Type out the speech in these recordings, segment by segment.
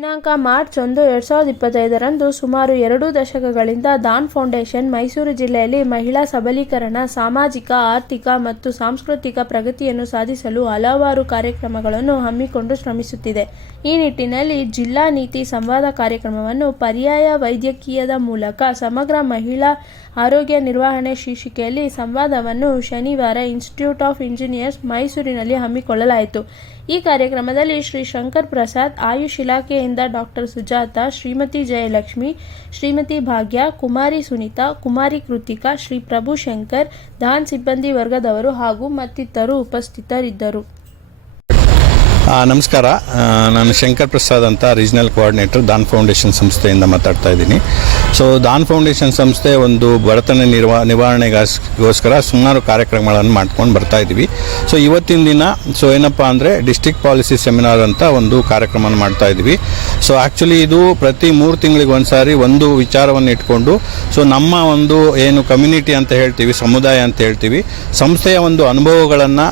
ದಿನಾಂಕ ಮಾರ್ಚ್ ಒಂದು ಎರಡು ಸಾವಿರದ ಇಪ್ಪತ್ತೈದರಂದು ಸುಮಾರು ಎರಡು ದಶಕಗಳಿಂದ ದಾನ್ ಫೌಂಡೇಶನ್ ಮೈಸೂರು ಜಿಲ್ಲೆಯಲ್ಲಿ ಮಹಿಳಾ ಸಬಲೀಕರಣ, ಸಾಮಾಜಿಕ, ಆರ್ಥಿಕ ಮತ್ತು ಸಾಂಸ್ಕೃತಿಕ ಪ್ರಗತಿಯನ್ನು ಸಾಧಿಸಲು ಹಲವಾರು ಕಾರ್ಯಕ್ರಮಗಳನ್ನು ಹಮ್ಮಿಕೊಂಡು ಶ್ರಮಿಸುತ್ತಿದೆ. ಈ ನಿಟ್ಟಿನಲ್ಲಿ ಜಿಲ್ಲಾ ನೀತಿ ಸಂವಾದ ಕಾರ್ಯಕ್ರಮವನ್ನು ಪರ್ಯಾಯ ವೈದ್ಯಕೀಯದ ಮೂಲಕ ಸಮಗ್ರ ಮಹಿಳಾ ಆರೋಗ್ಯ ನಿರ್ವಹಣೆ ಶೀರ್ಷಿಕೆಯಲ್ಲಿ ಸಂವಾದವನ್ನು ಶನಿವಾರ ಇನ್ಸ್ಟಿಟ್ಯೂಟ್ ಆಫ್ ಇಂಜಿನಿಯರ್ಸ್ ಮೈಸೂರಿನಲ್ಲಿ ಹಮ್ಮಿಕೊಳ್ಳಲಾಯಿತು. ಈ ಕಾರ್ಯಕ್ರಮದಲ್ಲಿ ಶ್ರೀ ಶಂಕರ್ ಪ್ರಸಾದ್, ಆಯುಷ್ ಇಲಾಖೆಯಿಂದ ಡಾಕ್ಟರ್ ಸುಜಾತ, ಶ್ರೀಮತಿ ಜಯಲಕ್ಷ್ಮಿ, ಶ್ರೀಮತಿ ಭಾಗ್ಯ, ಕುಮಾರಿ ಸುನೀತಾ, ಕುಮಾರಿ ಕೃತಿಕಾ, ಶ್ರೀ ಪ್ರಭು ಶಂಕರ್, ದಾನ್ ಸಿಬ್ಬಂದಿ ವರ್ಗದವರು ಹಾಗೂ ಮತ್ತಿತರರು ಉಪಸ್ಥಿತರಿದ್ದರು. ನಮಸ್ಕಾರ. ನಾನು ಶಂಕರ್ ಪ್ರಸಾದ್ ಅಂತ ರೀಜನಲ್ ಕೋಆರ್ಡಿನೇಟರ್ ದಾನ್ ಫೌಂಡೇಶನ್ ಸಂಸ್ಥೆಯಿಂದ ಮಾತಾಡ್ತಾ ಇದ್ದೀನಿ. ಸೊ ದಾನ್ ಫೌಂಡೇಶನ್ ಸಂಸ್ಥೆ ಒಂದು ಬಡತನ ನಿರ್ವ, ನಿವಾರಣೆಗೋಸ್ಕರ ಸುಮಾರು ಕಾರ್ಯಕ್ರಮಗಳನ್ನು ಮಾಡ್ಕೊಂಡು ಬರ್ತಾ ಇದ್ದೀವಿ. ಸೊ ಇವತ್ತಿನ ದಿನ ಸೊ ಏನಪ್ಪ ಅಂದರೆ ಡಿಸ್ಟಿಕ್ ಪಾಲಿಸಿ ಸೆಮಿನಾರ್ ಅಂತ ಒಂದು ಕಾರ್ಯಕ್ರಮ ಮಾಡ್ತಾ ಇದ್ದೀವಿ. ಸೊ ಆ್ಯಕ್ಚುಲಿ ಇದು ಪ್ರತಿ ಮೂರು ತಿಂಗಳಿಗೆ ಒಂದ್ಸಾರಿ ಒಂದು ವಿಚಾರವನ್ನು ಇಟ್ಕೊಂಡು ಸೊ ನಮ್ಮ ಒಂದು ಏನು ಕಮ್ಯುನಿಟಿ ಅಂತ ಹೇಳ್ತೀವಿ, ಸಮುದಾಯ ಅಂತ ಹೇಳ್ತೀವಿ, ಸಂಸ್ಥೆಯ ಒಂದು ಅನುಭವಗಳನ್ನು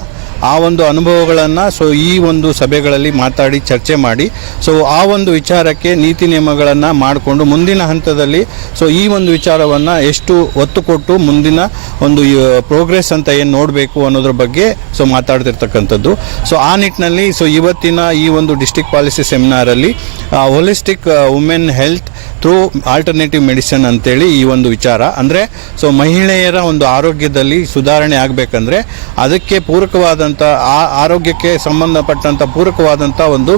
ಆ ಒಂದು ಅನುಭವಗಳನ್ನು ಸೊ ಈ ಒಂದು ಸಭೆಗಳಲ್ಲಿ ಮಾತಾಡಿ, ಚರ್ಚೆ ಮಾಡಿ ಸೊ ಆ ಒಂದು ವಿಚಾರಕ್ಕೆ ನೀತಿ ನಿಯಮಗಳನ್ನು ಮಾಡಿಕೊಂಡು ಮುಂದಿನ ಹಂತದಲ್ಲಿ ಸೊ ಈ ಒಂದು ವಿಚಾರವನ್ನು ಎಷ್ಟು ಒತ್ತು ಕೊಟ್ಟು ಮುಂದಿನ ಒಂದು ಪ್ರೋಗ್ರೆಸ್ ಅಂತ ಏನು ನೋಡಬೇಕು ಅನ್ನೋದ್ರ ಬಗ್ಗೆ ಸೊ ಮಾತಾಡ್ತಿರ್ತಕ್ಕಂಥದ್ದು. ಸೊ ಆ ನಿಟ್ಟಿನಲ್ಲಿ ಸೊ ಇವತ್ತಿನ ಈ ಒಂದು district policy ಸೆಮಿನಾರಲ್ಲಿ holistic women health through alternative medicine ಅಂತೇಳಿ ಈ ಒಂದು ವಿಚಾರ. ಅಂದರೆ ಸೊ ಮಹಿಳೆಯರ ಒಂದು ಆರೋಗ್ಯದಲ್ಲಿ ಸುಧಾರಣೆ ಆಗಬೇಕಂದ್ರೆ, ಅದಕ್ಕೆ ಪೂರಕವಾದಂಥ ಆ ಆರೋಗ್ಯಕ್ಕೆ ಸಂಬಂಧಪಟ್ಟಂಥ ಪೂರಕವಾದಂಥ ಒಂದು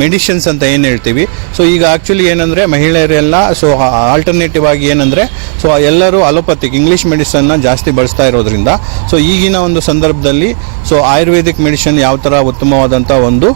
ಮೆಡಿಷನ್ಸ್ ಅಂತ ಏನು ಹೇಳ್ತೀವಿ. ಸೊ ಈಗ ಆ್ಯಕ್ಚುಲಿ ಏನಂದರೆ ಮಹಿಳೆಯರೆಲ್ಲ ಸೊ ಆಲ್ಟರ್ನೇಟಿವ್ ಆಗಿ ಏನಂದರೆ ಸೊ ಎಲ್ಲರೂ ಅಲೋಪತಿಕ್ ಇಂಗ್ಲೀಷ್ ಮೆಡಿಸನ್ನ ಜಾಸ್ತಿ ಬಳಸ್ತಾ ಇರೋದ್ರಿಂದ ಸೊ ಈಗಿನ ಒಂದು ಸಂದರ್ಭದಲ್ಲಿ ಸೊ ಆಯುರ್ವೇದಿಕ್ ಮೆಡಿಷನ್ ಯಾವ ಥರ ಉತ್ತಮವಾದಂಥ ಒಂದು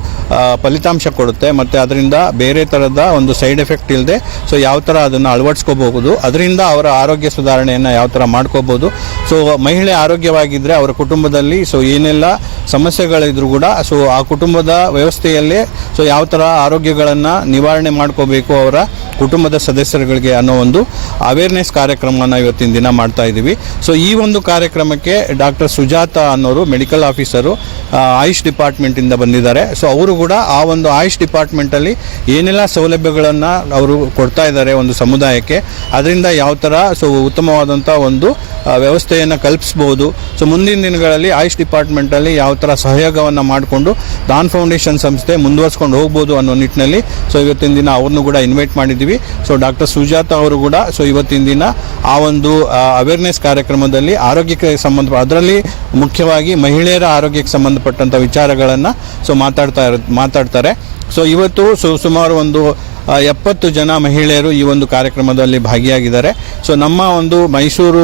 ಫಲಿತಾಂಶ ಕೊಡುತ್ತೆ, ಮತ್ತು ಅದರಿಂದ ಬೇರೆ ಥರದ ಒಂದು ಸೈಡ್ ಎಫೆಕ್ಟ್ ಇಲ್ಲದೆ ಸೊ ಯಾವ ಥರ ಅದನ್ನು ಅಳವಡಿಸ್ಕೋಬಹುದು, ಅದರಿಂದ ಅವರ ಆರೋಗ್ಯ ಸುಧಾರಣೆಯನ್ನು ಯಾವ ಥರ ಮಾಡ್ಕೋಬೋದು ಸೊ ಮಹಿಳೆ ಆರೋಗ್ಯವಾಗಿದ್ದರೆ ಅವರ ಕುಟುಂಬದಲ್ಲಿ ಸೊ ಏನೆಲ್ಲ ಸಮಸ್ಯೆಗಳಿದ್ರು ಕೂಡ ಸೊ ಆ ಕುಟುಂಬದ ವ್ಯವಸ್ಥೆಯಲ್ಲೇ ಸೊ ಯಾವ ಥರ ಆರೋಗ್ಯಗಳನ್ನು ನಿವಾರಣೆ ಮಾಡ್ಕೋಬೇಕು ಅವರ ಕುಟುಂಬದ ಸದಸ್ಯರುಗಳಿಗೆ ಅನ್ನೋ ಒಂದು ಅವೇರ್ನೆಸ್ ಕಾರ್ಯಕ್ರಮವನ್ನು ಇವತ್ತಿನ ದಿನ ಮಾಡ್ತಾ ಇದ್ದೀವಿ ಸೊ ಈ ಒಂದು ಕಾರ್ಯಕ್ರಮಕ್ಕೆ ಡಾಕ್ಟರ್ ಸುಜಾತ ಅನ್ನೋರು ಮೆಡಿಕಲ್ ಆಫೀಸರು ಆಯುಷ್ ಡಿಪಾರ್ಟ್ಮೆಂಟಿಂದ ಬಂದಿದ್ದಾರೆ. ಸೊ ಅವರು ಕೂಡ ಆ ಒಂದು ಆಯುಷ್ ಡಿಪಾರ್ಟ್ಮೆಂಟಲ್ಲಿ ಏನೆಲ್ಲ ಸೌಲಭ್ಯಗಳನ್ನು ಅವರು ಕೊಡ್ತಾ ಇದ್ದಾರೆ ಒಂದು ಸಮುದಾಯಕ್ಕೆ, ಅದರಿಂದ ಯಾವ ಥರ ಸೊ ಉತ್ತಮವಾದಂಥ ಒಂದು ವ್ಯವಸ್ಥೆಯನ್ನು ಕಲ್ಪಿಸ್ಬೋದು. ಸೊ ಮುಂದಿನ ದಿನಗಳಲ್ಲಿ ಆಯುಷ್ ಡಿಪಾರ್ಟ್ಮೆಂಟಲ್ಲಿ ಯಾವ ಥರ ಸಹಯೋಗವನ್ನು ಮಾಡಿಕೊಂಡು ದಾನ್ ಫೌಂಡೇಶನ್ ಸಂಸ್ಥೆ ಮುಂದುವರ್ಸ್ಕೊಂಡು ಹೋಗ್ಬೋದು ಅನ್ನೋ ನಿಟ್ಟಿನಲ್ಲಿ ಸೊ ಇವತ್ತಿನ ದಿನ ಅವ್ರನ್ನೂ ಕೂಡ ಇನ್ವೈಟ್ ಮಾಡಿದ್ದೀವಿ. ಸೊ ಡಾಕ್ಟರ್ ಸುಜಾತ ಅವರು ಕೂಡ ಸೊ ಇವತ್ತಿನ ದಿನ ಆ ಒಂದು ಅವೇರ್ನೆಸ್ ಕಾರ್ಯಕ್ರಮದಲ್ಲಿ ಆರೋಗ್ಯಕ್ಕೆ ಸಂಬಂಧ, ಅದರಲ್ಲಿ ಮುಖ್ಯವಾಗಿ ಮಹಿಳೆಯರ ಆರೋಗ್ಯಕ್ಕೆ ಸಂಬಂಧಪಟ್ಟಂಥ ವಿಚಾರಗಳನ್ನು ಸೊ ಮಾತಾಡ್ತಾ ಮಾತಾಡ್ತಾರೆ. ಸೊ ಇವತ್ತು ಸುಮಾರು ಒಂದು ಎಪ್ಪತ್ತು ಜನ ಮಹಿಳೆಯರು ಈ ಒಂದು ಕಾರ್ಯಕ್ರಮದಲ್ಲಿ ಭಾಗಿಯಾಗಿದ್ದಾರೆ. ಸೊ ನಮ್ಮ ಒಂದು ಮೈಸೂರು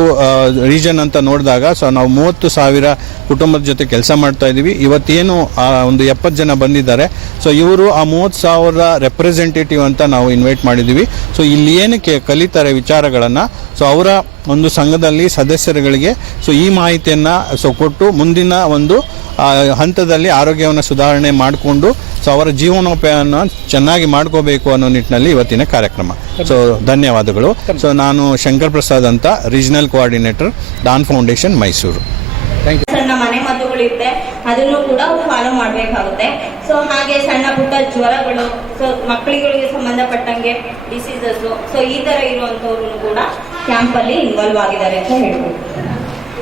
ರೀಜನ್ ಅಂತ ನೋಡಿದಾಗ ಸೊ ನಾವು ಮೂವತ್ತು ಸಾವಿರ ಕುಟುಂಬದ ಜೊತೆ ಕೆಲಸ ಮಾಡ್ತಾ ಇದ್ದೀವಿ. ಇವತ್ತೇನು ಆ, ಒಂದು ಎಪ್ಪತ್ತು ಜನ ಬಂದಿದ್ದಾರೆ. ಸೊ ಇವರು ಆ ಮೂವತ್ತು ಸಾವಿರ ರೆಪ್ರೆಸೆಂಟೇಟಿವ್ ಅಂತ ನಾವು ಇನ್ವೈಟ್ ಮಾಡಿದ್ದೀವಿ. ಸೊ ಇಲ್ಲಿ ಏನಕ್ಕೆ ಕಲಿತಾರೆ ವಿಚಾರಗಳನ್ನು ಸೊ ಅವರ ಒಂದು ಸಂಘದಲ್ಲಿ ಸದಸ್ಯರುಗಳಿಗೆ ಸೊ ಈ ಮಾಹಿತಿಯನ್ನು ಸೊ ಕೊಟ್ಟು ಮುಂದಿನ ಒಂದು ಹಂತದಲ್ಲಿ ಆರೋಗ್ಯವನ್ನು ಸುಧಾರಣೆ ಮಾಡಿಕೊಂಡು ಸೊ ಅವರ ಜೀವನೋಪಾಯವನ್ನು ಚೆನ್ನಾಗಿ ಮಾಡ್ಕೋಬೇಕು ಅನ್ನೋ ನಿಟ್ಟಿನಲ್ಲಿ ಇವತ್ತಿನ ಕಾರ್ಯಕ್ರಮ. ಸೊ ಧನ್ಯವಾದಗಳು. ಸೊ ನಾನು ಶಂಕರ್ ಪ್ರಸಾದ್ ಅಂತ regional coordinator Dhan foundation Mysuru ಸಣ್ಣ ಮನೆ ಮದ್ದುಗಳಿರುತ್ತೆ ಅದನ್ನು ಕೂಡ ಫಾಲೋ ಮಾಡಬೇಕಾಗುತ್ತೆ. ಸೊ ಹಾಗೆ ಸಣ್ಣ ಪುಟ್ಟ ಜ್ವರಗಳು ಸೊ ಮಕ್ಕಳಿಗಳಿಗೆ ಸಂಬಂಧಪಟ್ಟಂಗೆ ಡಿಸೀಸಸ್ ಸೊ ಈ ತರ ಇರುವಂತವ್ರು ಕೂಡ ಕ್ಯಾಂಪ್ ಅಲ್ಲಿ ಇನ್ವಾಲ್ವ್ ಆಗಿದ್ದಾರೆ ಅಂತ ಹೇಳ್ಬೋದು.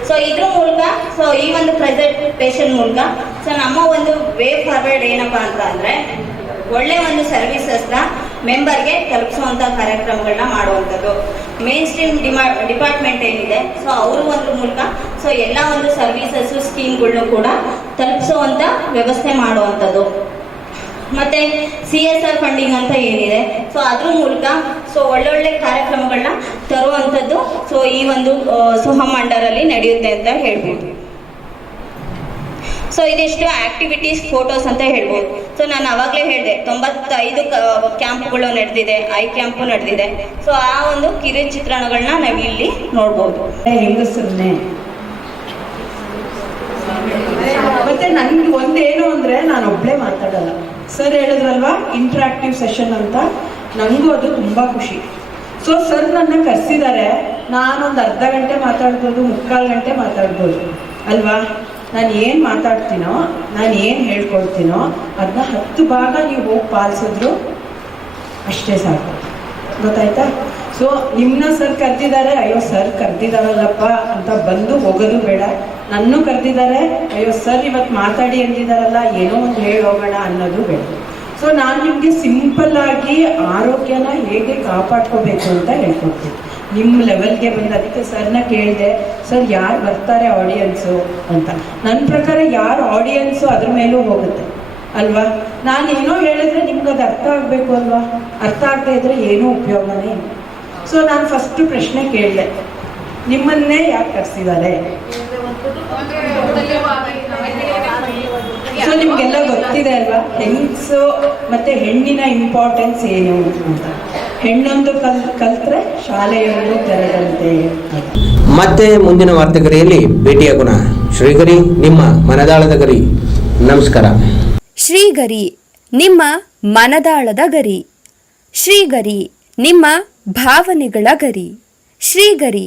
ಸೊ ಇದ್ರ ಮೂಲಕ ಸೊ ಈ ಒಂದು ಪ್ರೆಸೆಂಟೇಶನ್ ಮೂಲಕ ಸೊ ನಮ್ಮ ಒಂದು ವೇ ಫಾರ್ವರ್ಡ್ ಏನಪ್ಪಾ ಅಂತ ಅಂದ್ರೆ, ಒಳ್ಳೆ ಒಂದು ಸರ್ವಿಸಸ್ನ ಮೆಂಬರ್ಗೆ ತಲುಪಿಸುವಂತ ಕಾರ್ಯಕ್ರಮಗಳನ್ನ ಮಾಡುವಂಥದ್ದು. ಮೇನ್ ಸ್ಟ್ರೀಮ್ ಡಿಪಾರ್ಟ್ಮೆಂಟ್ ಏನಿದೆ ಸೊ ಅವರು ಒಂದು ಮೂಲಕ ಸೊ ಎಲ್ಲ ಒಂದು ಸರ್ವಿಸಸ್ ಸ್ಕೀಮ್ಗಳನ್ನು ಕೂಡ ತಲುಪಿಸುವಂತ ವ್ಯವಸ್ಥೆ ಮಾಡುವಂಥದ್ದು. ಮತ್ತೆ ಸಿ ಎಸ್ ಆರ್ ಫಂಡಿಂಗ್ ಅಂತ ಏನಿದೆ. ಸೊ ಅದ್ರ ಮೂಲಕ ಸೊ ಒಳ್ಳೊಳ್ಳೆ ಕಾರ್ಯಕ್ರಮಗಳನ್ನ ತರುವಂಥದ್ದು ಸೊ ಈ ಒಂದು ಸುಹಮಂಡರಲ್ಲಿ ನಡೆಯುತ್ತೆ ಅಂತ ಹೇಳ್ಬೋದು. ಸೊ ಇದಿಷ್ಟು ಆಕ್ಟಿವಿಟೀಸ್ ಫೋಟೋಸ್ ಅಂತ ಹೇಳ್ಬೋದು. ಸೊ ನಾನು ಅವಾಗಲೇ ಹೇಳಿದೆ, ತೊಂಬತ್ತೈದು ಕ್ಯಾಂಪ್ಗಳು ನಡೆದಿದೆ, ಐ ಕ್ಯಾಂಪು ನಡೆದಿದೆ. ಸೊ ಆ ಒಂದು ಕಿರು ಚಿತ್ರಣಗಳನ್ನ ನಾವು ಇಲ್ಲಿ ನೋಡ್ಬೋದು. ಹೆಂಗಸನ್ನೇ ಮತ್ತೆ ನನ್ಗೆ ಒಂದೇನು ಅಂದ್ರೆ ನಾನು ಒಬ್ಳೆ ಮಾತಾಡಲ್ಲ. ಸರ್ ಹೇಳಿದ್ರಲ್ವಾ ಇಂಟ್ರಾಕ್ಟಿವ್ ಸೆಷನ್ ಅಂತ? ನನಗೂ ಅದು ತುಂಬ ಖುಷಿ. ಸೊ ಸರ್ ನನ್ನ ಕರೆಸಿದ್ದಾರೆ ನಾನೊಂದು ಅರ್ಧ ಗಂಟೆ ಮಾತಾಡ್ಬೋದು, ಮುಕ್ಕಾಲು ಗಂಟೆ ಮಾತಾಡ್ಬೋದು. ಅಲ್ವಾ? ನಾನು ಏನು ಮಾತಾಡ್ತೀನೋ, ನಾನು ಏನು ಹೇಳ್ಕೊಳ್ತೀನೋ ಅದನ್ನ ಹತ್ತು ಭಾಗ ನೀವು ಹೋಗಿ ಪಾಲಿಸಿದ್ರು ಅಷ್ಟೇ ಸಾಕು. ಗೊತ್ತಾಯ್ತಾ? ಸೊ ನಿಮ್ಮನ್ನ ಸರ್ ಕರೆದಿದ್ದಾರೆ, ಅಯ್ಯೋ ಸರ್ ಕರೆದಿದ್ದಾರಲ್ಲಪ್ಪ ಅಂತ ಬಂದು ಹೋಗೋದು ಬೇಡ. ನನ್ನೂ ಕರೆದಿದ್ದಾರೆ. ಅಯ್ಯೋ, ಸರ್ ಇವತ್ತು ಮಾತಾಡಿ ಅಂದಿದ್ದಾರಲ್ಲ, ಏನೋ ಒಂದು ಹೇಳಿ ಹೋಗೋಣ ಅನ್ನೋದು ಬೇಡ. ಸೊ ನಾನು ನಿಮಗೆ ಸಿಂಪಲ್ ಆಗಿ ಆರೋಗ್ಯನ ಹೇಗೆ ಕಾಪಾಡ್ಕೋಬೇಕು ಅಂತ ಹೇಳ್ಕೊಡ್ತೀನಿ. ನಿಮ್ಮ ಲೆವೆಲ್ಗೆ ಬಂದು ಅದಕ್ಕೆ ಸರ್ನ ಕೇಳಿದೆ, ಸರ್, ಯಾರು ಬರ್ತಾರೆ ಆಡಿಯನ್ಸು ಅಂತ. ನನ್ನ ಪ್ರಕಾರ ಯಾರು ಆಡಿಯನ್ಸು ಅದ್ರ ಮೇಲೂ ಹೋಗುತ್ತೆ. ಅಲ್ವಾ? ನಾನು ಏನೋ ಹೇಳಿದ್ರೆ ನಿಮ್ಗೆ ಅದು ಅರ್ಥ ಆಗಬೇಕು ಅಲ್ವಾ? ಅರ್ಥ ಆಗದೆ ಇದ್ರೆ ಏನೂ ಉಪಯೋಗನೇ ಸೊ ನಾನು ಫಸ್ಟ್ ಪ್ರಶ್ನೆ ಕೇಳಿದೆ. ನಿಮ್ಮನ್ನೇ ಯಾಕೆ ಕರೆಸಿದ್ದಾರೆ? ಸೊ ನಿಮ್ಗೆಲ್ಲ ಗೊತ್ತಿದೆ ಅಲ್ವಾ? ಹೆಂಗ್ಸು ಮತ್ತೆ ಹೆಣ್ಣಿನ ಇಂಪಾರ್ಟೆನ್ಸ್ ಏನು ಅಂತ. ಹೆಣ್ಣೊಂದು ಕಲ್ ಕಲ್ತ್ರೆ ಶಾಲೆಯೊಂದು ತೆರೆದಂತೆ. ಮತ್ತೆ ಮುಂದಿನ ವಾರ್ತೆಗರಿಯಲ್ಲಿ ಭೇಟಿಯಾಗೋಣ ಶ್ರೀಗರಿ ನಿಮ್ಮ ಮನದಾಳದ ಗರಿ. ನಮಸ್ಕಾರ. ಶ್ರೀಗರಿ ನಿಮ್ಮ ಮನದಾಳದ ಗರಿ. ಶ್ರೀಗರಿ ನಿಮ್ಮ ಭಾವನೆಗಳ ಗರಿ. ಶ್ರೀಗರಿ